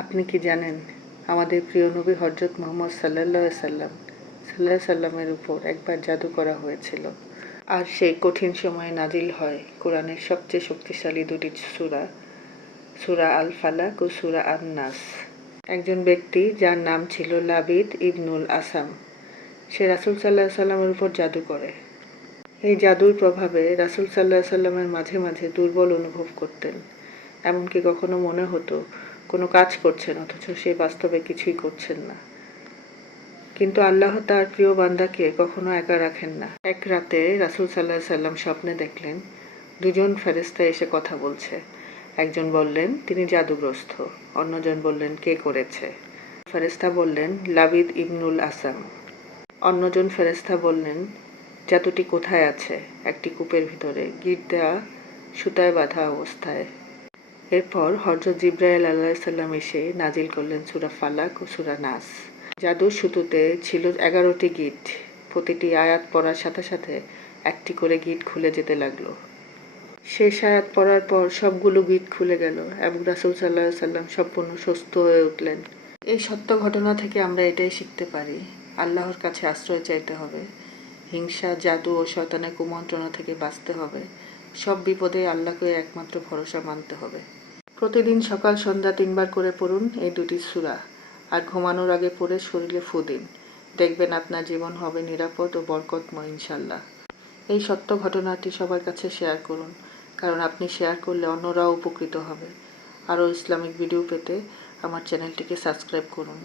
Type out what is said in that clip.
আপনি কি জানেন আমাদের প্রিয় নবী হযরত মুহাম্মদ সাল্লাল্লাহু উপর একবার জাদু করা হয়েছিল, আর সেই কঠিন সময়ে নাজিল হয় কোরআনের সবচেয়ে শক্তিশালী দুটি সূরা, সূরা আল ফালাক ও সূরা আন নাস। একজন ব্যক্তি যার নাম ছিল লাবিদ ইবনুল আসাম, সে রাসূল সাল্লাল্লাহু সাল্লামের উপর জাদু করে। এই জাদুর প্রভাবে রাসূল সাল্লাল্লাহু সাল্লামের মাঝে মাঝে দুর্বল অনুভব করতেন। এমনকি কখনো মনে হতো কোনো কাজ করছেন অথচ সে বাস্তবে কিছুই করছেন না। কিন্তু আল্লাহ তার প্রিয় বান্দাকে কখনো একা রাখেন না। এক রাতে রাসূল সাল্লাল্লাহু আলাইহি সাল্লাম স্বপ্নে দেখলেন দুজন ফেরেশতা এসে কথা বলছে। একজন বললেন তিনি জাদুগ্রস্ত, অন্যজন বললেন কে করেছে। ফেরেশতা বললেন লাবিদ ইবনুল আসাম। অন্যজন ফেরেশতা বললেন জাদুটি কোথায় আছে? একটি কূপের ভিতরে, গিঁট দেওয়া, সুতায় বাঁধা অবস্থায়। এরপর হযরত জিবরাইল আলাইহিস সালাম এসে নাজিল করলেন সূরা ফালাক ও সূরা নাস। জাদুর সুতোতে ছিল 11টি গিঁট। প্রতিটি আয়াত পড়ার সাথে সাথে একটি করে গিঁট খুলে যেতে লাগলো। শেষ আয়াত পড়ার পর সবগুলো গিঁট খুলে গেল এবং রাসূল সাল্লাল্লাহু আলাইহি সাল্লাম সম্পূর্ণ সুস্থ হয়ে উঠলেন। এই সত্য ঘটনা থেকে আমরা এটাই শিখতে পারি, আল্লাহর কাছে আশ্রয় চাইতে হবে, হিংসা, জাদু ও শয়তানের কুমন্ত্রণা থেকে বাঁচতে হবে। সব বিপদে আল্লাহকে একমাত্র ভরসা মানতে হবে। প্রতিদিন সকাল সন্ধ্যা 3 বার করে পড়ুন এই দুটি সূরা, আর ঘুমানোর আগে পড়ে শরীরে ফু দিন। দেখবেন আপনার জীবন হবে নিরাপদ ও বরকতময় ইনশাআল্লাহ। এই সত্য ঘটনাটি সবার কাছে শেয়ার করুন, কারণ আপনি শেয়ার করলে অন্যরাও উপকৃত হবে। আরও ইসলামিক ভিডিও পেতে আমার চ্যানেলটিকে সাবস্ক্রাইব করুন।